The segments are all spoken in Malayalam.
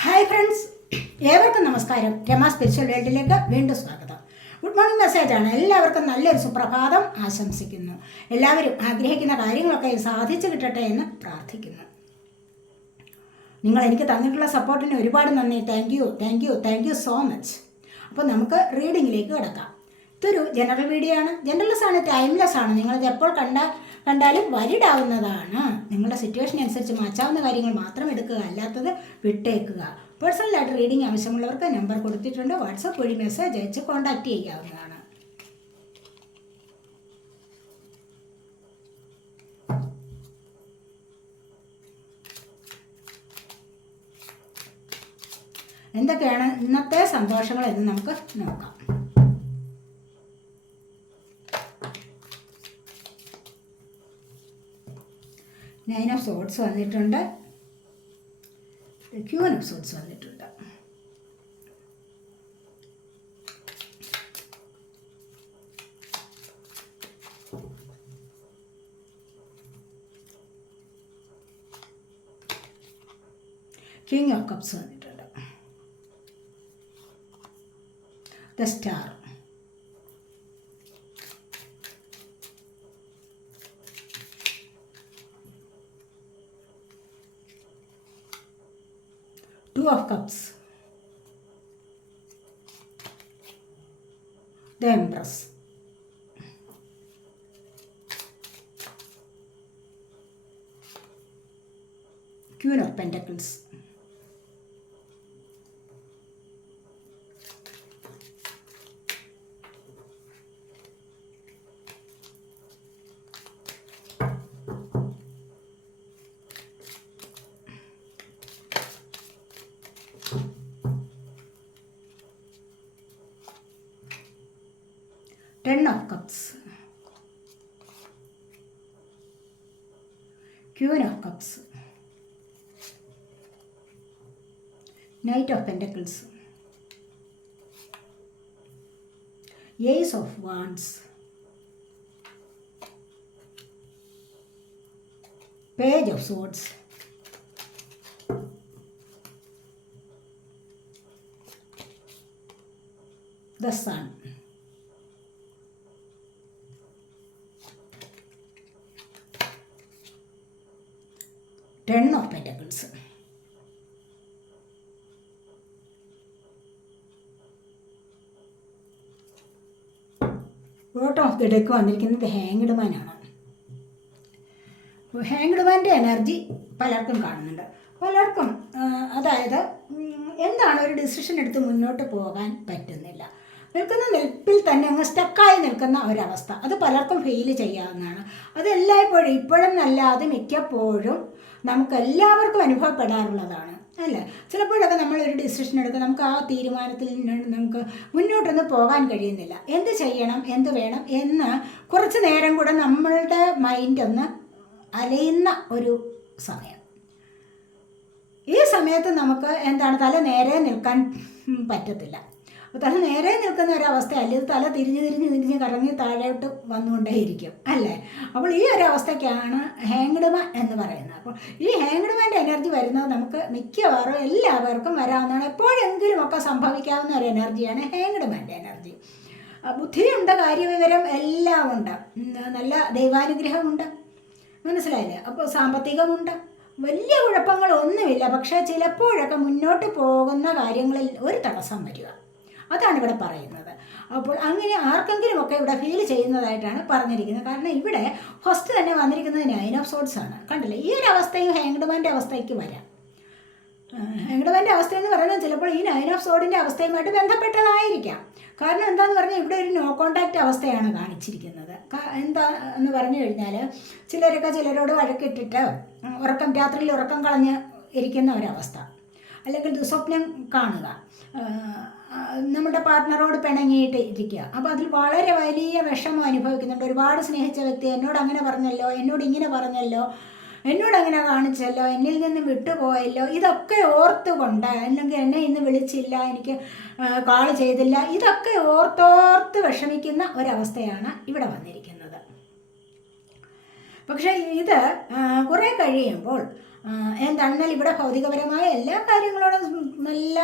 ഹായ് ഫ്രണ്ട്സ്, ഏവർക്കും നമസ്കാരം. രമ സ്പിരിച്വൽ വേൾഡിലേക്ക് വീണ്ടും സ്വാഗതം. ഗുഡ് മോർണിംഗ് മെസ്സേജാണ്. എല്ലാവർക്കും നല്ലൊരു സുപ്രഭാതം ആശംസിക്കുന്നു. എല്ലാവരും ആഗ്രഹിക്കുന്ന കാര്യങ്ങളൊക്കെ സാധിച്ചു കിട്ടട്ടെ എന്ന് പ്രാർത്ഥിക്കുന്നു. നിങ്ങൾ എനിക്ക് തന്നിട്ടുള്ള സപ്പോർട്ടിന് ഒരുപാട് നന്ദി. Thank you so much. അപ്പോൾ നമുക്ക് റീഡിങ്ങിലേക്ക് കിടക്കാം. ഇതൊരു ജനറൽ വീഡിയോ ആണ്. ജനറൽലെസ് ആണ്, ടൈംലെസ് ആണ്. നിങ്ങളിത് എപ്പോൾ കണ്ടാലും വരിടാവുന്നതാണ്. നിങ്ങളുടെ സിറ്റുവേഷൻ അനുസരിച്ച് മാറ്റാവുന്ന കാര്യങ്ങൾ മാത്രം എടുക്കുക, അല്ലാത്തത് വിട്ടേക്കുക. പേഴ്സണലായിട്ട് റീഡിംഗ് ആവശ്യമുള്ളവർക്ക് നമ്പർ കൊടുത്തിട്ടുണ്ട്. വാട്സപ്പ് വഴി മെസ്സേജ് അയച്ച് കോൺടാക്റ്റ് ചെയ്യാവുന്നതാണ്. എന്തൊക്കെയാണ് ഇന്നത്തെ സന്തോഷങ്ങൾ എന്ന് നമുക്ക് നോക്കാം. നൈൻ ഓഫ് സോഡ്സ് വന്നിട്ടുണ്ട്, ക്യൂൻ ഓഫ് സോഡ്സ് വന്നിട്ടുണ്ട്. കിങ് ഓഫ് കപ്സ് വന്നിട്ടുണ്ട്, the star, Two of Cups, the Empress, Queen of Pentacles, Ten of Cups, Queen of Cups, Knight of Pentacles, Ace of Wands, Page of Swords, the Sun, Ten of Pentacles, bottom of the deck വന്നിരിക്കുന്നത് ഹാങ്ഡ് മാൻ ആണ്. ഹാങ്ഡ് മാൻ്റെ എനർജി പലർക്കും കാണുന്നുണ്ട്. പലർക്കും അതായത് എന്താണ് ഒരു ഡിസിഷൻ എടുത്ത് മുന്നോട്ട് പോകാൻ പറ്റുന്നില്ല. നിൽക്കുന്ന നിൽപ്പിൽ തന്നെ അങ്ങ് സ്റ്റക്കായി നിൽക്കുന്ന ഒരവസ്ഥ, അത് പലർക്കും ഫീൽ ചെയ്യാവുന്നതാണ്. അതെല്ലായ്പ്പോഴും, ഇപ്പോഴും നല്ല, അത് മിക്കപ്പോഴും നമുക്കെല്ലാവർക്കും അനുഭവപ്പെടാറുള്ളതാണ് അല്ലേ. ചിലപ്പോഴൊക്കെ നമ്മളൊരു ഡിസിഷൻ എടുക്കുക, നമുക്ക് ആ തീരുമാനത്തിൽ നമുക്ക് മുന്നോട്ടൊന്നും പോകാൻ കഴിയുന്നില്ല. എന്ത് ചെയ്യണം, എന്ത് വേണം എന്ന് കുറച്ച് നേരം കൂടെ നമ്മളുടെ മൈൻഡ് ഒന്ന് അലയുന്ന ഒരു സമയം. ഈ സമയത്ത് നമുക്ക് എന്താണ്, തല നേരെ നിൽക്കാൻ പറ്റത്തില്ല. തല നേരെ നിൽക്കുന്ന ഒരവസ്ഥ, അല്ലെങ്കിൽ തല തിരിഞ്ഞ് കറങ്ങി താഴോട്ട് വന്നുകൊണ്ടേയിരിക്കും അല്ലേ. അപ്പോൾ ഈ ഒരു അവസ്ഥയ്ക്കാണ് ഹാങ്ഡ് മാൻ എന്ന് പറയുന്നത്. അപ്പോൾ ഈ ഹാങ്ഡ് മാൻ്റെ എനർജി വരുന്നത് നമുക്ക് മിക്കവാറും എല്ലാവർക്കും വരാവുന്നതാണ്. എപ്പോഴെങ്കിലും ഒക്കെ സംഭവിക്കാവുന്ന ഒരു എനർജിയാണ് ഹാങ്ഡ് മാൻ്റെ എനർജി. ബുദ്ധിയുണ്ട്, കാര്യവിവരം എല്ലാം ഉണ്ട്, നല്ല ദൈവാനുഗ്രഹമുണ്ട്, മനസ്സിലായില്ലേ. അപ്പോൾ സാമ്പത്തികമുണ്ട്, വലിയ കുഴപ്പങ്ങളൊന്നുമില്ല. പക്ഷേ ചിലപ്പോഴൊക്കെ മുന്നോട്ട് പോകുന്ന കാര്യങ്ങളിൽ ഒരു തടസ്സം വരിക, അതാണ് ഇവിടെ പറയുന്നത്. അപ്പോൾ അങ്ങനെ ആർക്കെങ്കിലുമൊക്കെ ഇവിടെ ഫീൽ ചെയ്യുന്നതായിട്ടാണ് പറഞ്ഞിരിക്കുന്നത്. കാരണം ഇവിടെ ഫസ്റ്റ് തന്നെ വന്നിരിക്കുന്നത് നൈൻ ഓഫ് സോഡ്സ് ആണ്. കണ്ടില്ലേ, ഈ ഒരു അവസ്ഥയും ഹാങ്ഡ് മാൻ്റെ അവസ്ഥയ്ക്ക് വരാം. ഹാങ്ഡ് മാൻ്റെ അവസ്ഥ എന്ന് പറയുന്നത് ചിലപ്പോൾ ഈ നൈൻ ഓഫ് സോഡിൻ്റെ അവസ്ഥയുമായിട്ട് ബന്ധപ്പെട്ടതായിരിക്കാം. കാരണം എന്താണെന്ന് പറഞ്ഞാൽ ഇവിടെ ഒരു നോ കോണ്ടാക്റ്റ് അവസ്ഥയാണ് കാണിച്ചിരിക്കുന്നത്. എന്താ എന്ന് പറഞ്ഞു കഴിഞ്ഞാൽ ചിലരൊക്കെ ചിലരോട് വഴക്കിട്ടിട്ട് രാത്രിയിൽ ഉറക്കം കളഞ്ഞ് ഇരിക്കുന്ന ഒരവസ്ഥ, അല്ലെങ്കിൽ ദുസ്വപ്നം കാണുക, നമ്മുടെ പാർട്ട്ണറോട് പിണങ്ങിയിട്ട് ഇരിക്കുക. അപ്പോൾ അതിൽ വളരെ വലിയ വിഷമം അനുഭവിക്കുന്നുണ്ട്. ഒരുപാട് സ്നേഹിച്ച വ്യക്തി എന്നോട് അങ്ങനെ പറഞ്ഞല്ലോ, എന്നോട് ഇങ്ങനെ പറഞ്ഞല്ലോ, എന്നോട് അങ്ങനെ കാണിച്ചല്ലോ, എന്നിൽ നിന്ന് വിട്ടുപോയല്ലോ, ഇതൊക്കെ ഓർത്തുകൊണ്ട്, അല്ലെങ്കിൽ എന്നെ ഇന്ന് വിളിച്ചില്ല, എനിക്ക് കാൾ ചെയ്തില്ല, ഇതൊക്കെ ഓർത്തോർത്ത് വിഷമിക്കുന്ന ഒരവസ്ഥയാണ് ഇവിടെ വന്നിരിക്കുന്നത്. പക്ഷേ ഇത് കുറേ കഴിയുമ്പോൾ എന്താണെന്നാൽ ഇവിടെ ഭൗതികപരമായ എല്ലാ കാര്യങ്ങളോടും നല്ല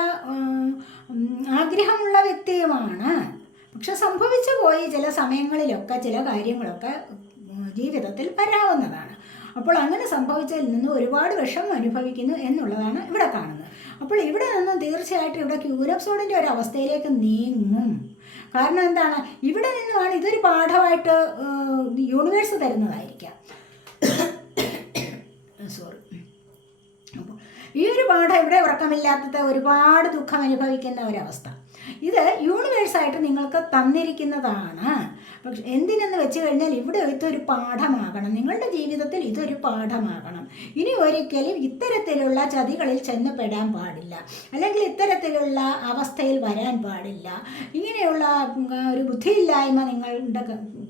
ആഗ്രഹമുള്ള വ്യക്തിയുമാണ്. പക്ഷെ സംഭവിച്ചു പോയി ചില സമയങ്ങളിലൊക്കെ ചില കാര്യങ്ങളൊക്കെ ജീവിതത്തിൽ വരാവുന്നതാണ്. അപ്പോൾ അങ്ങനെ സംഭവിച്ചതിൽ നിന്ന് ഒരുപാട് വിഷമം അനുഭവിക്കുന്നു എന്നുള്ളതാണ് ഇവിടെ കാണുന്നത്. അപ്പോൾ ഇവിടെ നിന്നും തീർച്ചയായിട്ടും ഇവിടെ ക്യൂനോപ്സോഡിൻ്റെ ഒരു അവസ്ഥയിലേക്ക് നീങ്ങും. കാരണം എന്താണ്, ഇവിടെ നിന്നുമാണ് ഇതൊരു പാഠമായിട്ട് യൂണിവേഴ്സ് തരുന്നതായിരിക്കാം. സോറി. അപ്പോൾ ഈ ഒരു പാഠം ഇവിടെ ഉറക്കമില്ലാത്തത് ഒരുപാട് ദുഃഖം അനുഭവിക്കുന്ന ഒരവസ്ഥ ഇത് യൂണിവേഴ്സായിട്ട് നിങ്ങൾക്ക് തന്നിരിക്കുന്നതാണ്. പക്ഷെ എന്തിനെന്ന് വെച്ച് കഴിഞ്ഞാൽ ഇവിടെ ഇതൊരു പാഠമാകണം, നിങ്ങളുടെ ജീവിതത്തിൽ ഇതൊരു പാഠമാകണം. ഇനി ഒരിക്കലും ഇത്തരത്തിലുള്ള ചതികളിൽ ചെന്നപ്പെടാൻ പാടില്ല, അല്ലെങ്കിൽ ഇത്തരത്തിലുള്ള അവസ്ഥയിൽ വരാൻ പാടില്ല. ഇങ്ങനെയുള്ള ഒരു ബുദ്ധിയില്ലായ്മ നിങ്ങളുടെ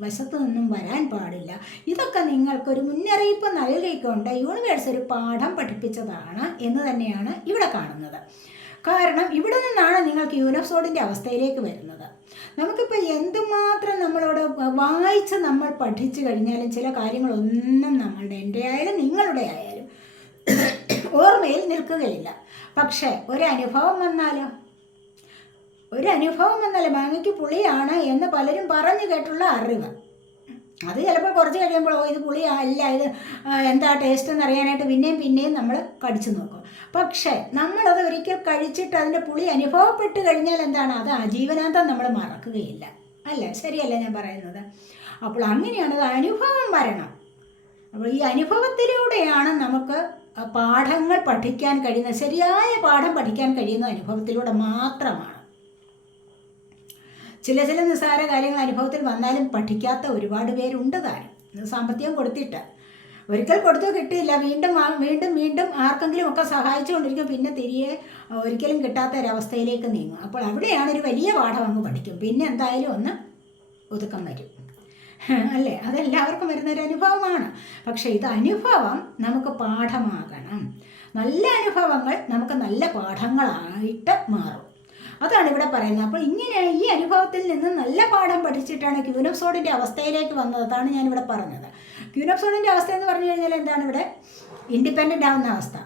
വശത്തു നിന്നും വരാൻ പാടില്ല. ഇതൊക്കെ നിങ്ങൾക്കൊരു മുന്നറിയിപ്പ് നൽകിക്കൊണ്ട് യൂണിവേഴ്സ് ഒരു പാഠം പഠിപ്പിച്ചതാണ് എന്ന് തന്നെയാണ് ഇവിടെ കാണുന്നത്. കാരണം ഇവിടെ നിന്നാണ് നിങ്ങൾക്ക് യൂനോപ്സോഡിൻ്റെ അവസ്ഥയിലേക്ക് വരുന്നത്. നമുക്കിപ്പോൾ എന്തുമാത്രം നമ്മളോട് വായിച്ച് നമ്മൾ പഠിച്ചു കഴിഞ്ഞാലും ചില കാര്യങ്ങളൊന്നും നമ്മളുടെ എൻ്റെ ആയാലും നിങ്ങളുടെ ആയാലും ഓർമ്മയിൽ നിൽക്കുകയില്ല. പക്ഷേ ഒരനുഭവം വന്നാലോ, മാങ്ങയ്ക്ക് പുളിയാണ് എന്ന് പലരും പറഞ്ഞു കേട്ടുള്ള അറിവ്, അത് ചിലപ്പോൾ കുറച്ച് കഴിയുമ്പോൾ ഇത് പുളിയല്ല, ഇത് എന്താ ടേസ്റ്റ് എന്നറിയാനായിട്ട് പിന്നെയും നമ്മൾ കടിച്ചു നോക്കും. പക്ഷേ നമ്മളത് ഒരിക്കൽ കഴിച്ചിട്ട് അതിൻ്റെ പുളി അനുഭവപ്പെട്ട് കഴിഞ്ഞാൽ എന്താണ്, അത് ആജീവനാന്തം നമ്മൾ മറക്കുകയില്ല. അല്ല, ശരിയല്ല ഞാൻ പറയുന്നത്? അപ്പോൾ അങ്ങനെയാണ്, അത് അനുഭവം വരണം. അപ്പോൾ ഈ അനുഭവത്തിലൂടെയാണ് നമുക്ക് പാഠങ്ങൾ പഠിക്കാൻ കഴിയുന്നത്. ശരിയായ പാഠം പഠിക്കാൻ കഴിയുന്നത് അനുഭവത്തിലൂടെ മാത്രമാണ്. ചില നിസ്സാര കാര്യങ്ങൾ അനുഭവത്തിൽ വന്നാലും പഠിക്കാത്ത ഒരുപാട് പേരുണ്ട് താനും. സാമ്പത്തികം കൊടുത്തിട്ട് ഒരിക്കൽ കൊടുത്തു കിട്ടിയില്ല, വീണ്ടും ആർക്കെങ്കിലും ഒക്കെ സഹായിച്ചുകൊണ്ടിരിക്കും, പിന്നെ തിരികെ ഒരിക്കലും കിട്ടാത്ത ഒരവസ്ഥയിലേക്ക് നീങ്ങും. അപ്പോൾ അവിടെയാണ് ഒരു വലിയ പാഠം അങ്ങ് പഠിക്കും, പിന്നെ എന്തായാലും ഒന്ന് ഒതുക്കം വരും, അല്ലേ? അതെല്ലാവർക്കും വരുന്നൊരു അനുഭവമാണ്. പക്ഷേ ഇത് അനുഭവം നമുക്ക് പാഠമാകണം. നല്ല അനുഭവങ്ങൾ നമുക്ക് നല്ല പാഠങ്ങളായിട്ട് മാറും. അതാണ് ഇവിടെ പറയുന്നത്. അപ്പോൾ ഇങ്ങനെ ഈ അനുഭവത്തിൽ നിന്ന് നല്ല പാഠം പഠിച്ചിട്ടാണ് ക്യൂനോപ്സോഡിൻ്റെ അവസ്ഥയിലേക്ക് വന്നത്. അതാണ് ഞാനിവിടെ പറഞ്ഞത്. ക്യൂനോപ്സോഡിൻ്റെ അവസ്ഥ എന്ന് പറഞ്ഞു കഴിഞ്ഞാൽ എന്താണ്, ഇവിടെ ഇൻഡിപെൻഡൻ്റ് ആവുന്ന അവസ്ഥ.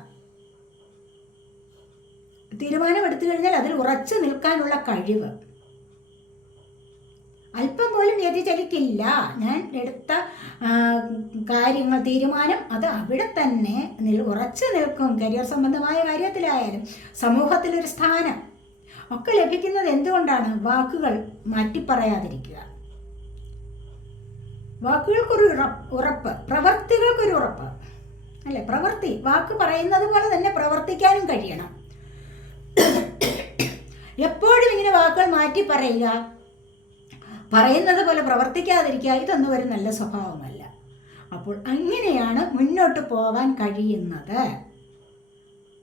തീരുമാനം എടുത്തു കഴിഞ്ഞാൽ അതിൽ ഉറച്ചു നിൽക്കാനുള്ള കഴിവ്. അല്പം പോലും വ്യതിചലിക്കില്ല. ഞാൻ എടുത്ത തീരുമാനം അത് അവിടെ തന്നെ ഉറച്ചു നിൽക്കും. കരിയർ സംബന്ധമായ കാര്യത്തിലായാലും സമൂഹത്തിലൊരു സ്ഥാനം ഒക്കെ ലഭിക്കുന്നത് എന്തുകൊണ്ടാണ്? വാക്കുകൾ മാറ്റിപ്പറയാതിരിക്കുക. വാക്കുകൾക്കൊരു ഉറപ്പ്, പ്രവർത്തികൾക്കൊരു ഉറപ്പ്, അല്ലേ? വാക്ക് പറയുന്നത് പോലെ തന്നെ പ്രവർത്തിക്കാനും കഴിയണം. എപ്പോഴും ഇങ്ങനെ വാക്കുകൾ മാറ്റി പറയുന്നത് പോലെ പ്രവർത്തിക്കാതിരിക്കുക, ഇതൊന്നും ഒരു നല്ല സ്വഭാവമല്ല. അപ്പോൾ അങ്ങനെയാണ് മുന്നോട്ട് പോകാൻ കഴിയുന്നത്.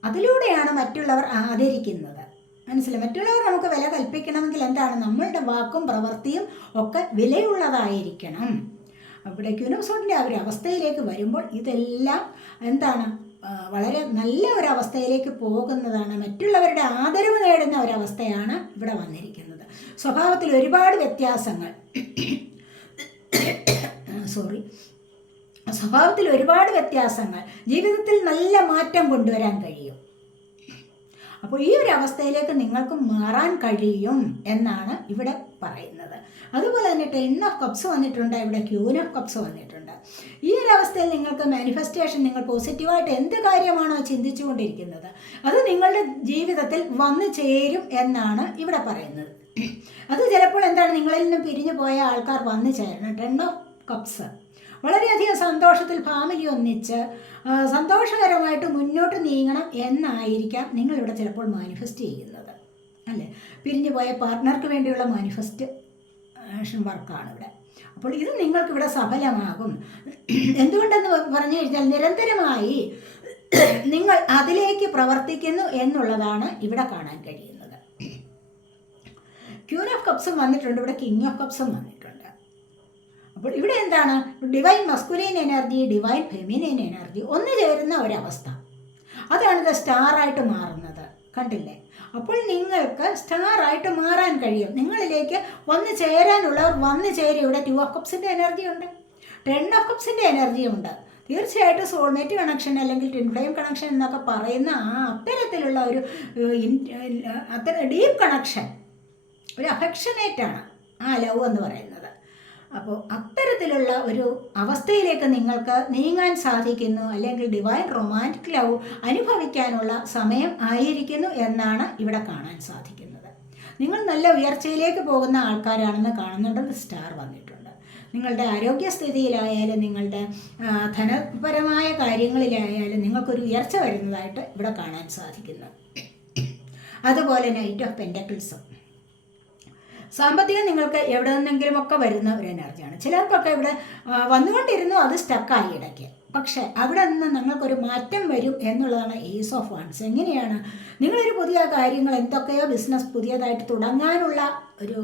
അതിലൂടെയാണ് മറ്റുള്ളവർ ആദരിക്കുന്നത്. മനസ്സിലായി? മറ്റുള്ളവർ നമുക്ക് വില കൽപ്പിക്കണമെങ്കിൽ എന്താണ്, നമ്മളുടെ വാക്കും പ്രവൃത്തിയും ഒക്കെ വിലയുള്ളതായിരിക്കണം. അവിടെ ക്യൂനോപ്സോഡിൻ്റെ ആ ഒരു അവസ്ഥയിലേക്ക് വരുമ്പോൾ ഇതെല്ലാം എന്താണ്, വളരെ നല്ല ഒരവസ്ഥയിലേക്ക് പോകുന്നതാണ്. മറ്റുള്ളവരുടെ ആദരവ് നേടുന്ന ഒരവസ്ഥയാണ് ഇവിടെ വന്നിരിക്കുന്നത്. സ്വഭാവത്തിൽ ഒരുപാട് വ്യത്യാസങ്ങൾ ജീവിതത്തിൽ നല്ല മാറ്റം കൊണ്ടുവരാൻ കഴിയും. അപ്പോൾ ഈ ഒരു അവസ്ഥയിലേക്ക് നിങ്ങൾക്ക് മാറാൻ കഴിയും എന്നാണ് ഇവിടെ പറയുന്നത്. അതുപോലെ തന്നെ 10 ഓഫ് കപ്സ് വന്നിട്ടുണ്ട്, ഇവിടെ ക്യൂൻ ഓഫ് കപ്സ് വന്നിട്ടുണ്ട്. ഈ ഒരു അവസ്ഥയിൽ നിങ്ങൾക്ക് മാനിഫെസ്റ്റേഷൻ, നിങ്ങൾ പോസിറ്റീവായിട്ട് എന്ത് കാര്യമാണോ ചിന്തിച്ചുകൊണ്ടിരിക്കുന്നത് അത് നിങ്ങളുടെ ജീവിതത്തിൽ വന്നു ചേരും എന്നാണ് ഇവിടെ പറയുന്നത്. അത് ചിലപ്പോൾ എന്താണ്, നിങ്ങളിൽ നിന്നും പിരിഞ്ഞു പോയ ആൾക്കാർ വന്നു ചേരണം. 10 ഓഫ് കപ്സ് വളരെയധികം സന്തോഷത്തിൽ ഫാമിലി ഒന്നിച്ച് സന്തോഷകരമായിട്ട് മുന്നോട്ട് നീങ്ങണം എന്നായിരിക്കാം നിങ്ങളിവിടെ ചിലപ്പോൾ മാനിഫെസ്റ്റ് ചെയ്യുന്നത്, അല്ലേ? പിരിഞ്ഞു പോയ പാർട്ട്ണർക്ക് വേണ്ടിയുള്ള മാനിഫെസ്റ്റേഷൻ വർക്കാണ് ഇവിടെ. അപ്പോൾ ഇത് നിങ്ങൾക്കിവിടെ സഫലമാകും. എന്തുകൊണ്ടെന്ന് പറഞ്ഞു കഴിഞ്ഞാൽ നിരന്തരമായി നിങ്ങൾ അതിലേക്ക് പ്രവർത്തിക്കുന്നു എന്നുള്ളതാണ് ഇവിടെ കാണാൻ കഴിയുന്നത്. ക്യൂൻ ഓഫ് കപ്സും വന്നിട്ടുണ്ട്, ഇവിടെ കിങ് ഓഫ് കപ്സും വന്നിട്ടുണ്ട്. അപ്പോൾ ഇവിടെ എന്താണ്, divine masculine energy, divine feminine energy ഒന്ന് ചേരുന്ന ഒരവസ്ഥ. അതാണിത് സ്റ്റാറായിട്ട് മാറുന്നത്, കണ്ടില്ലേ? അപ്പോൾ നിങ്ങൾക്ക് സ്റ്റാറായിട്ട് മാറാൻ കഴിയും. നിങ്ങളിലേക്ക് വന്നു ചേരാനുള്ളവർ വന്നു ചേരും. ഇവിടെ 2 ഓഫ് കപ്സിൻ്റെ എനർജി ഉണ്ട്, 10 ഓഫ് കപ്സിൻ്റെ എനർജി ഉണ്ട്. തീർച്ചയായിട്ടും സോൾമേറ്റ് കണക്ഷൻ അല്ലെങ്കിൽ ട്വിൻ ഫ്ലെയിം കണക്ഷൻ എന്നൊക്കെ പറയുന്ന അത്തരത്തിലുള്ള ഒരു ഡീപ്പ് കണക്ഷൻ, ഒരു അഫെക്ഷനേറ്റാണ് ആ ലവ് എന്ന് പറയുന്നത്. അപ്പോൾ അത്തരത്തിലുള്ള ഒരു അവസ്ഥയിലേക്ക് നിങ്ങൾക്ക് നീങ്ങാൻ സാധിക്കുന്നു, അല്ലെങ്കിൽ ഡിവൈൻ റൊമാൻറ്റിക് ലവ് അനുഭവിക്കാനുള്ള സമയം ആയിരിക്കുന്നു എന്നാണ് ഇവിടെ കാണാൻ സാധിക്കുന്നത്. നിങ്ങൾ നല്ല ഉയർച്ചയിലേക്ക് പോകുന്ന ആൾക്കാരാണെന്ന് കാണുന്നുണ്ട്. സ്റ്റാർ വന്നിട്ടുണ്ട്. നിങ്ങളുടെ ആരോഗ്യസ്ഥിതിയിലായാലും നിങ്ങളുടെ ധനപരമായ കാര്യങ്ങളിലായാലും നിങ്ങൾക്കൊരു ഉയർച്ച വരുന്നതായിട്ട് ഇവിടെ കാണാൻ സാധിക്കുന്നു. അതുപോലെ നൈറ്റ് ഓഫ് പെൻറ്റക്കിൾസും സാമ്പത്തികം നിങ്ങൾക്ക് എവിടെ നിന്നെങ്കിലുമൊക്കെ വരുന്ന ഒരു എനർജിയാണ്. ചിലർക്കൊക്കെ ഇവിടെ വന്നുകൊണ്ടിരുന്നു, അത് സ്റ്റക്കായി ഇടയ്ക്ക്. പക്ഷേ അവിടെ നിന്ന് നിങ്ങൾക്കൊരു മാറ്റം വരും എന്നുള്ളതാണ് ഏസ് ഓഫ് വാൺസ്. എങ്ങനെയാണ്? നിങ്ങളൊരു പുതിയ കാര്യങ്ങൾ എന്തൊക്കെയോ ബിസിനസ് പുതിയതായിട്ട് തുടങ്ങാനുള്ള ഒരു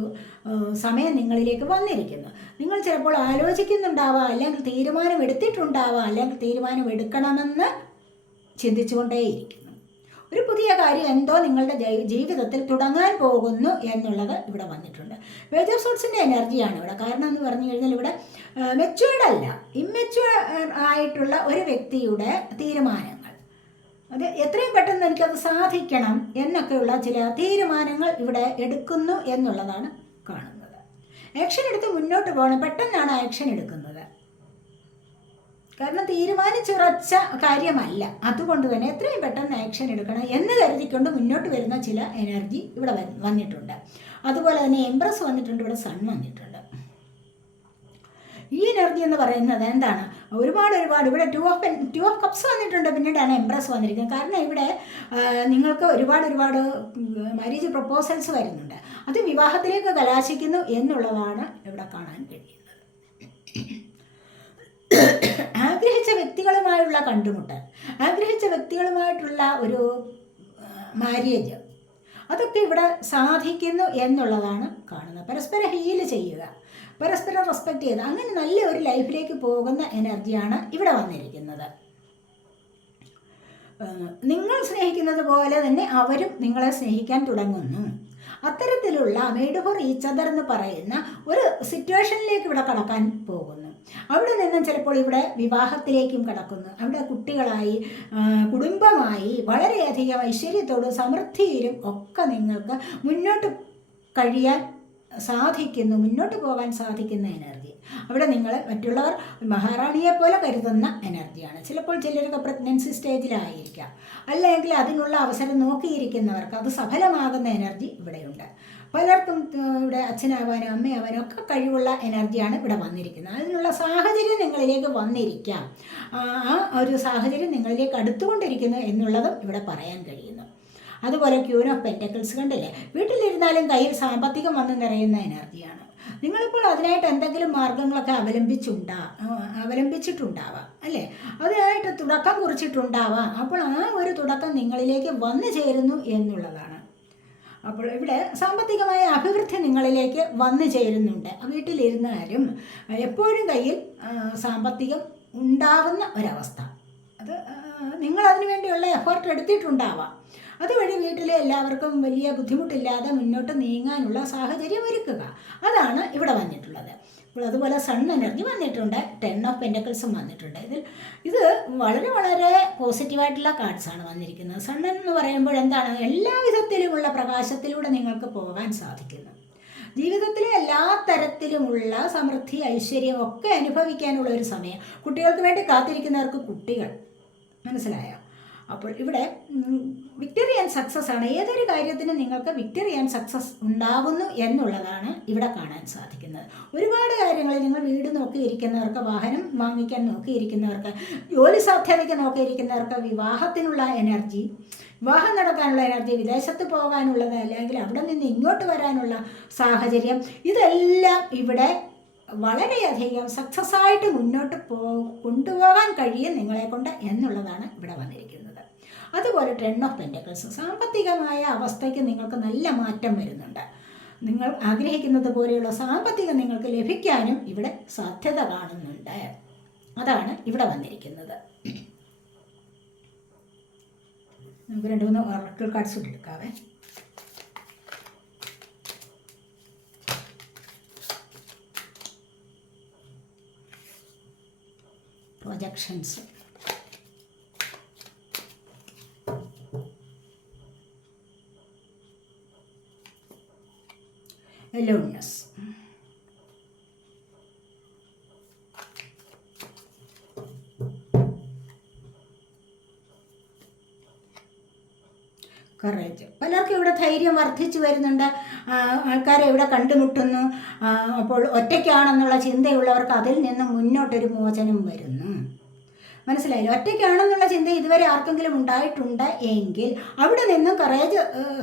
സമയം നിങ്ങളിലേക്ക് വന്നിരിക്കുന്നു. നിങ്ങൾ ചിലപ്പോൾ ആലോചിക്കുന്നുണ്ടാവാം, അല്ലെങ്കിൽ തീരുമാനം എടുത്തിട്ടുണ്ടാവാം, അല്ലെങ്കിൽ തീരുമാനം എടുക്കണമെന്ന് ചിന്തിച്ചുകൊണ്ടേയിരിക്കുന്നു. ഒരു പുതിയ കാര്യം എന്തോ നിങ്ങളുടെ ജീവിതത്തിൽ തുടങ്ങാൻ പോകുന്നു എന്നുള്ളത് ഇവിടെ വന്നിട്ടുണ്ട്. പേജ് ഓഫ് സോർട്സിൻ്റെ എനർജിയാണ് ഇവിടെ. കാരണം എന്ന് പറഞ്ഞു കഴിഞ്ഞാൽ ഇവിടെ മെച്യൂർഡ് അല്ല, ഇമ്മെച്യൂർഡ് ആയിട്ടുള്ള ഒരു വ്യക്തിയുടെ തീരുമാനങ്ങൾ, അത് എത്രയും പെട്ടെന്ന് എനിക്കത് സാധിക്കണം എന്നൊക്കെയുള്ള ചില തീരുമാനങ്ങൾ ഇവിടെ എടുക്കുന്നു എന്നുള്ളതാണ് കാണുന്നത്. ആക്ഷൻ എടുത്ത് മുന്നോട്ട് പോകണം, പെട്ടെന്നാണ് ആക്ഷൻ എടുക്കുന്നത്. കാരണം തീരുമാനിച്ചുറച്ച കാര്യമല്ല. അതുകൊണ്ട് തന്നെ എത്രയും പെട്ടെന്ന് ആക്ഷൻ എടുക്കണം എന്ന് കരുതിക്കൊണ്ട് മുന്നോട്ട് വരുന്ന ചില എനർജി ഇവിടെ വന്നിട്ടുണ്ട്. അതുപോലെ തന്നെ എംപ്രസ് വന്നിട്ടുണ്ട്, ഇവിടെ സൺ വന്നിട്ടുണ്ട്. ഈ എനർജി എന്ന് പറയുന്നത് എന്താണ്? ഒരുപാട് ഇവിടെ ടു ഓഫ് കപ്സ് വന്നിട്ടുണ്ട്, പിന്നീടാണ് എംപ്രസ് വന്നിരിക്കുന്നത്. കാരണം ഇവിടെ നിങ്ങൾക്ക് ഒരുപാട് മാരേജ് പ്രപ്പോസൽസ് വരുന്നുണ്ട്. അത് വിവാഹത്തിലേക്ക് കലാശിക്കുന്നു എന്നുള്ളതാണ് ഇവിടെ കാണാൻ കഴിയുന്നത്. ആഗ്രഹിച്ച വ്യക്തികളുമായുള്ള കണ്ടുമുട്ടൽ, ആഗ്രഹിച്ച വ്യക്തികളുമായിട്ടുള്ള ഒരു മാര്യേജ്, അതൊക്കെ ഇവിടെ സാധിക്കുന്നു എന്നുള്ളതാണ് കാണുന്നത്. പരസ്പരം ഹീൽ ചെയ്യുക, പരസ്പരം റെസ്പെക്റ്റ് ചെയ്യുക, അങ്ങനെ നല്ല ഒരു ലൈഫിലേക്ക് പോകുന്ന എനർജിയാണ് ഇവിടെ വന്നിരിക്കുന്നത്. നിങ്ങൾ സ്നേഹിക്കുന്നത് പോലെ തന്നെ അവരും നിങ്ങളെ സ്നേഹിക്കാൻ തുടങ്ങുന്നു. അത്തരത്തിലുള്ള മെയ്ഡ് ഫോർ ഈച്ച് അതർ എന്ന് പറയുന്ന ഒരു സിറ്റുവേഷനിലേക്ക് ഇവിടെ കടക്കാൻ പോകുന്നു. അവിടെ നിന്നും ചിലപ്പോൾ ഇവിടെ വിവാഹത്തിലേക്കും കടക്കുന്നു. അവിടെ കുട്ടികളായി, കുടുംബമായി, വളരെയധികം ഐശ്വര്യത്തോടും സമൃദ്ധിയിലും ഒക്കെ നിങ്ങൾക്ക് മുന്നോട്ട് കഴിയാൻ സാധിക്കുന്നു, മുന്നോട്ട് പോകാൻ സാധിക്കുന്ന എനർജി. അവിടെ നിങ്ങൾ മറ്റുള്ളവർ മഹാറാണിയെ പോലെ കരുതുന്ന എനർജിയാണ്. ചിലപ്പോൾ ചിലർക്ക് പ്രഗ്നൻസി സ്റ്റേജിലായിരിക്കാം, അല്ലെങ്കിൽ അതിനുള്ള അവസരം നോക്കിയിരിക്കുന്നവർക്ക് അത് സഫലമാകുന്ന എനർജി ഇവിടെയുണ്ട്. പലർക്കും ഇവിടെ അച്ഛനാവാനും അമ്മയാവാനും ഒക്കെ കഴിവുള്ള എനർജിയാണ് ഇവിടെ വന്നിരിക്കുന്നത്. അതിനുള്ള സാഹചര്യം നിങ്ങളിലേക്ക് വന്നിരിക്കാം. ആ ഒരു സാഹചര്യം നിങ്ങളിലേക്ക് അടുത്തുകൊണ്ടിരിക്കുന്നു എന്നുള്ളതും ഇവിടെ പറയാൻ കഴിയുന്നു. അതുപോലെ ക്യൂൻ ഓഫ് പെൻറ്റക്കിൾസ് കണ്ടില്ലേ? വീട്ടിലിരുന്നാലും കയ്യിൽ സാമ്പത്തികം വന്ന് നിറയുന്ന എനർജിയാണ്. നിങ്ങളിപ്പോൾ അതിനായിട്ട് എന്തെങ്കിലും മാർഗങ്ങളൊക്കെ അവലംബിച്ചിട്ടുണ്ടാവാം, അല്ലേ? അതിനായിട്ട് തുടക്കം കുറിച്ചിട്ടുണ്ടാവാം. അപ്പോൾ ആ ഒരു തുടക്കം നിങ്ങളിലേക്ക് വന്നു ചേരുന്നു എന്നുള്ളതാണ്. അപ്പോൾ ഇവിടെ സാമ്പത്തികമായ അഭിവൃദ്ധി നിങ്ങളിലേക്ക് വന്നു ചേരുന്നുണ്ട്. വീട്ടിലിരുന്നാലും എപ്പോഴും കയ്യിൽ സാമ്പത്തികം ഉണ്ടാവുന്ന ഒരവസ്ഥ, അത് നിങ്ങളതിനു വേണ്ടിയുള്ള എഫേർട്ട് എടുത്തിട്ടുണ്ടാവാം. അതുവഴി വീട്ടിലെ എല്ലാവർക്കും വലിയ ബുദ്ധിമുട്ടില്ലാതെ മുന്നോട്ട് നീങ്ങാനുള്ള സാഹചര്യം ഒരുക്കുക, അതാണ് ഇവിടെ വന്നിട്ടുള്ളത്. അപ്പോൾ അതുപോലെ സൺ എനർജി വന്നിട്ടുണ്ട്, 10 ഓഫ് പെൻറ്റക്കിൾസും വന്നിട്ടുണ്ട്. ഇത് വളരെ പോസിറ്റീവായിട്ടുള്ള കാർഡ്സാണ് വന്നിരിക്കുന്നത്. സൺ എന്ന് പറയുമ്പോൾ എന്താണ്? എല്ലാ വിധത്തിലുമുള്ള പ്രകാശത്തിലൂടെ നിങ്ങൾക്ക് പോകാൻ സാധിക്കുന്നു. ജീവിതത്തിലെ എല്ലാ തരത്തിലുമുള്ള സമൃദ്ധി, ഐശ്വര്യം ഒക്കെ അനുഭവിക്കാനുള്ള ഒരു സമയം. കുട്ടികൾക്ക് വേണ്ടി കാത്തിരിക്കുന്നവർക്ക് കുട്ടികൾ, മനസ്സിലായോ? അപ്പോൾ ഇവിടെ വിക്ടറി ആൻഡ് സക്സസ് ആണ്. ഏതൊരു കാര്യത്തിനും നിങ്ങൾക്ക് വിക്ടറി ആൻഡ് സക്സസ് ഉണ്ടാകുന്നു എന്നുള്ളതാണ് ഇവിടെ കാണാൻ സാധിക്കുന്നത്. ഒരുപാട് കാര്യങ്ങളിൽ നിങ്ങൾ വീട് നോക്കിയിരിക്കുന്നവർക്ക്, വാഹനം വാങ്ങിക്കാൻ നോക്കിയിരിക്കുന്നവർക്ക്, ജോലി സാധ്യതയ്ക്ക് നോക്കിയിരിക്കുന്നവർക്ക്, വിവാഹത്തിനുള്ള എനർജി, വിവാഹം നടക്കാനുള്ള എനർജി, വിദേശത്ത് പോകാനുള്ളത്, അല്ലെങ്കിൽ അവിടെ നിന്ന് ഇങ്ങോട്ട് വരാനുള്ള സാഹചര്യം, ഇതെല്ലാം ഇവിടെ വളരെയധികം സക്സസ് ആയിട്ട് മുന്നോട്ട് കൊണ്ടുപോകാൻ കഴിയും നിങ്ങളെ കൊണ്ട് എന്നുള്ളതാണ് ഇവിടെ വന്നിരിക്കുന്നത്. അതുപോലെ 10 ഓഫ് പെൻറ്റക്കിൾസ്, സാമ്പത്തികമായ അവസ്ഥയ്ക്ക് നിങ്ങൾക്ക് നല്ല മാറ്റം വരുന്നുണ്ട്. നിങ്ങൾ ആഗ്രഹിക്കുന്നത് പോലെയുള്ള സാമ്പത്തികം നിങ്ങൾക്ക് ലഭിക്കാനും ഇവിടെ സാധ്യത കാണുന്നുണ്ട്. അതാണ് ഇവിടെ വന്നിരിക്കുന്നത്. നമുക്ക് 2-3 ഓറക്കിൾ കാർഡ്സ് കൂടി എടുക്കാവേ. പ്രൊജക്ഷൻസ്. aloneness. കറേജ്. പലർക്കും ഇവിടെ ധൈര്യം വർദ്ധിച്ചു വരുന്നുണ്ട്. ആൾക്കാരെ ഇവിടെ കണ്ടുമുട്ടുന്നു. അപ്പോൾ ഒറ്റയ്ക്കാണെന്നുള്ള ചിന്തയുള്ളവർക്ക് അതിൽ നിന്ന് മുന്നോട്ടൊരു മോചനം വരുന്നു. മനസ്സിലായില്ല? ഒറ്റയ്ക്കാണെന്നുള്ള ചിന്ത ഇതുവരെ ആർക്കെങ്കിലും ഉണ്ടായിട്ടുണ്ട് എങ്കിൽ അവിടെ നിന്നും കറേജ്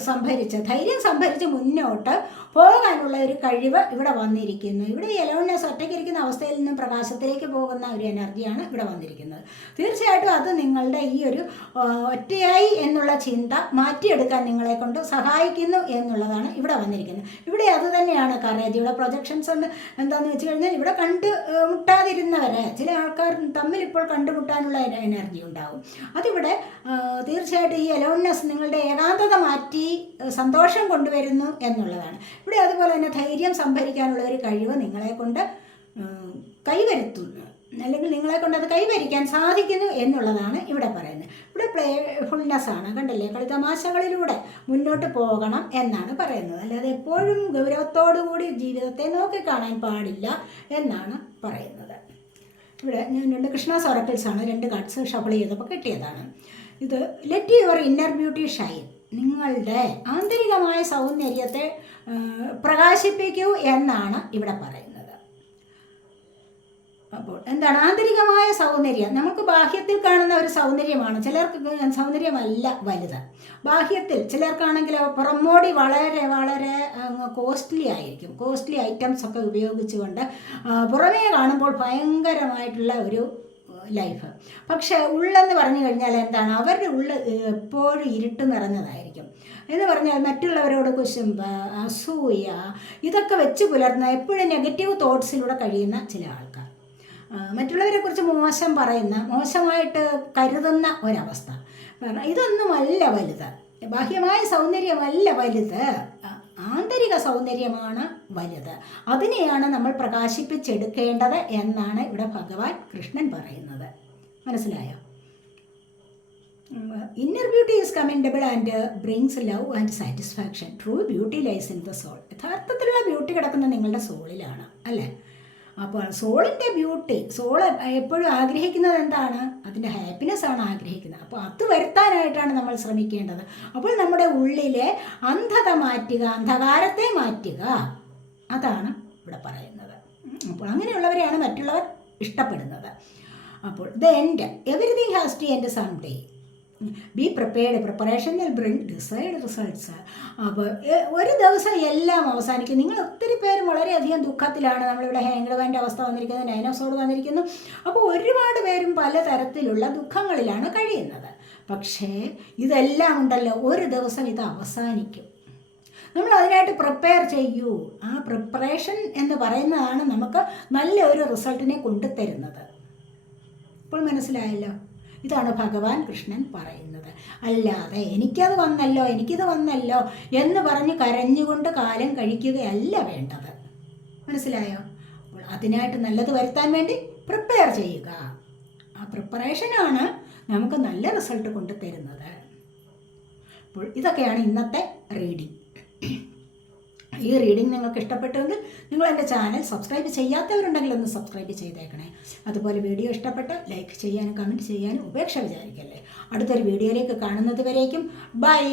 സംഭരിച്ച്, ധൈര്യം സംഭരിച്ച് മുന്നോട്ട് പോകാനുള്ള ഒരു കഴിവ് ഇവിടെ വന്നിരിക്കുന്നു. ഇവിടെ ഈ അലോൺനെസ്, ഒറ്റയ്ക്കിരിക്കുന്ന അവസ്ഥയിൽ നിന്നും പ്രകാശത്തിലേക്ക് പോകുന്ന ഒരു എനർജിയാണ് ഇവിടെ വന്നിരിക്കുന്നത്. തീർച്ചയായിട്ടും അത് നിങ്ങളുടെ ഈ ഒരു ഒറ്റയായി എന്നുള്ള ചിന്ത മാറ്റിയെടുക്കാൻ നിങ്ങളെ കൊണ്ട് സഹായിക്കുന്നു എന്നുള്ളതാണ് ഇവിടെ വന്നിരിക്കുന്നത്. ഇവിടെ അത് തന്നെയാണ് കറേജ്. ഇവിടെ പ്രൊജക്ഷൻസ് ഉണ്ട്. എന്താണെന്ന് വെച്ച് കഴിഞ്ഞാൽ ഇവിടെ കണ്ടുമുട്ടാതിരുന്നവരെ, ചില ആൾക്കാർ തമ്മിൽ ഇപ്പോൾ കണ്ടുമുട്ടാനുള്ള എനർജി ഉണ്ടാവും. അതിവിടെ തീർച്ചയായിട്ടും ഈ അലോൺനെസ് നിങ്ങളുടെ ഏകാന്തത മാറ്റി സന്തോഷം കൊണ്ടുവരുന്നു എന്നുള്ളതാണ്. ഇവിടെ അതുപോലെ തന്നെ ധൈര്യം സംഭരിക്കാനുള്ള ഒരു കഴിവ് നിങ്ങളെ കൊണ്ട് കൈവരുത്തുന്നു, അല്ലെങ്കിൽ നിങ്ങളെ കൊണ്ട് അത് കൈവരിക്കാൻ സാധിക്കുന്നു എന്നുള്ളതാണ് ഇവിടെ പറയുന്നത്. ഇവിടെ പ്ലേഫുൾനെസ് ആണ്. കണ്ടില്ലേ? കളിതമാശകളിലൂടെ മുന്നോട്ട് പോകണം എന്നാണ് പറയുന്നത്. അല്ലാതെ എപ്പോഴും ഗൗരവത്തോടുകൂടി ജീവിതത്തെ നോക്കിക്കാണാൻ പാടില്ല എന്നാണ് പറയുന്നത്. ഇവിടെ ഞാൻ 2 കൃഷ്ണാസ് ഒറക്കിൾസ് ആണ് 2 കാർഡ്സ് ഷഫിൾ ചെയ്തപ്പോൾ കിട്ടിയതാണ്. ഇത് let your inner beauty Shine. നിങ്ങളുടെ ആന്തരികമായ സൗന്ദര്യത്തെ പ്രകാശിപ്പിക്കൂ എന്നാണ് ഇവിടെ പറയുന്നത്. അപ്പോൾ എന്താണ് ആന്തരികമായ സൗന്ദര്യം? നമുക്ക് ബാഹ്യത്തിൽ കാണുന്ന ഒരു സൗന്ദര്യമാണ്. ചിലർക്ക് സൗന്ദര്യമല്ല വലുത്. ബാഹ്യത്തിൽ ചിലർക്കാണെങ്കിൽ പുറമോടി വളരെ വളരെ കോസ്റ്റ്ലി ആയിരിക്കും. കോസ്റ്റ്ലി ഐറ്റംസ് ഒക്കെ ഉപയോഗിച്ചുകൊണ്ട് പുറമേ കാണുമ്പോൾ ഭയങ്കരമായിട്ടുള്ള ഒരു ലൈഫ്. പക്ഷേ ഉള്ളെന്ന് പറഞ്ഞു കഴിഞ്ഞാൽ എന്താണ്? അവരുടെ ഉള്ളിൽ എപ്പോഴും ഇരുട്ട് നിറഞ്ഞതായിരിക്കും. എന്ന് പറഞ്ഞാൽ മറ്റുള്ളവരോട് കുശുമ്പ്, അസൂയ, ഇതൊക്കെ വെച്ച് പുലർത്തുന്ന, എപ്പോഴും നെഗറ്റീവ് തോട്ട്സിലൂടെ കഴിയുന്ന ചില ആൾക്കാർ, മറ്റുള്ളവരെക്കുറിച്ച് മോശം പറയുന്ന, മോശമായിട്ട് കരുതുന്ന ഒരവസ്ഥ. ഇതൊന്നുമല്ല വലുത്. ബാഹ്യമായ സൗന്ദര്യമല്ല വലുത്, ആന്തരിക സൗന്ദര്യമാണ് വലുത്. അതിനെയാണ് നമ്മൾ പ്രകാശിപ്പിച്ചെടുക്കേണ്ടത് എന്നാണ് ഇവിടെ ഭഗവാൻ കൃഷ്ണൻ പറയുന്നത്. മനസ്സിലായോ? Inner beauty is commendable and brings love and satisfaction. True beauty lies in the soul. യഥാർത്ഥത്തിലുള്ള ബ്യൂട്ടി കിടക്കുന്ന നിങ്ങളുടെ സോളിലാണ്, അല്ലേ? അപ്പോൾ സോളിൻ്റെ ബ്യൂട്ടി, സോൾ എപ്പോഴും ആഗ്രഹിക്കുന്നത് എന്താണ്? അതിൻ്റെ ഹാപ്പിനെസ് ആണ് ആഗ്രഹിക്കുന്നത്. അപ്പോൾ അത് വരുത്താനായിട്ടാണ് നമ്മൾ ശ്രമിക്കേണ്ടത്. അപ്പോൾ നമ്മുടെ ഉള്ളിലെ അന്ധത മാറ്റുക, അന്ധകാരത്തെ മാറ്റുക, അതാണ് ഇവിടെ പറയുന്നത്. അപ്പോൾ അങ്ങനെയുള്ളവരെയാണ് മറ്റുള്ളവർ ഇഷ്ടപ്പെടുന്നത്. അപ്പോൾ the end, everything has to end some day. Be prepared. Preparation will bring decide results. അപ്പോൾ ഒരു ദിവസം എല്ലാം അവസാനിക്കും. നിങ്ങൾ ഒത്തിരി പേര് വളരെയധികം ദുഃഖത്തിലാണ്. നമ്മളിവിടെ ഹാങ്ക്ഡ്മാൻ്റെ അവസ്ഥ വന്നിരിക്കുന്നത്, 9 of Swords വന്നിരിക്കുന്നു. അപ്പോൾ ഒരുപാട് പേരും പലതരത്തിലുള്ള ദുഃഖങ്ങളിലാണ് കഴിയുന്നത്. പക്ഷേ ഇതെല്ലാം ഉണ്ടല്ലോ, ഒരു ദിവസം ഇത് അവസാനിക്കും. നമ്മൾ അതിനായിട്ട് പ്രിപ്പയർ ചെയ്യൂ. ആ പ്രിപ്പറേഷൻ എന്ന് പറയുന്നതാണ് നമുക്ക് നല്ല ഒരു റിസൾട്ടിനെ കൊണ്ടുതരുന്നത്. ഇപ്പോൾ മനസ്സിലായല്ലോ? ഇതാണ് ഭഗവാൻ കൃഷ്ണൻ പറയുന്നത്. അല്ലാതെ എനിക്കത് വന്നല്ലോ, എനിക്കിത് വന്നല്ലോ എന്ന് പറഞ്ഞ് കരഞ്ഞുകൊണ്ട് കാലം കഴിക്കുകയല്ല വേണ്ടത്. മനസ്സിലായോ? അപ്പോൾ അതിനായിട്ട് നല്ലത് വരുത്താൻ വേണ്ടി പ്രിപ്പയർ ചെയ്യുക. ആ പ്രിപ്പറേഷനാണ് നമുക്ക് നല്ല റിസൾട്ട് കൊണ്ടുതരുന്നത്. അപ്പോൾ ഇതൊക്കെയാണ് ഇന്നത്തെ റീഡിംഗ്. ഈ റീഡിംഗ് നിങ്ങൾക്ക് ഇഷ്ടപ്പെട്ടുവെങ്കിൽ നിങ്ങൾ എൻ്റെ ചാനൽ സബ്സ്ക്രൈബ് ചെയ്യാത്തവരുണ്ടെങ്കിൽ ഒന്ന് സബ്സ്ക്രൈബ് ചെയ്തേക്കണേ. അതുപോലെ വീഡിയോ ഇഷ്ടപ്പെട്ട് ലൈക്ക് ചെയ്യാനും കമൻറ്റ് ചെയ്യാനും ഉപേക്ഷ വിചാരിക്കല്ലേ. അടുത്തൊരു വീഡിയോയിലേക്ക് കാണുന്നത് വരേക്കും ബൈ.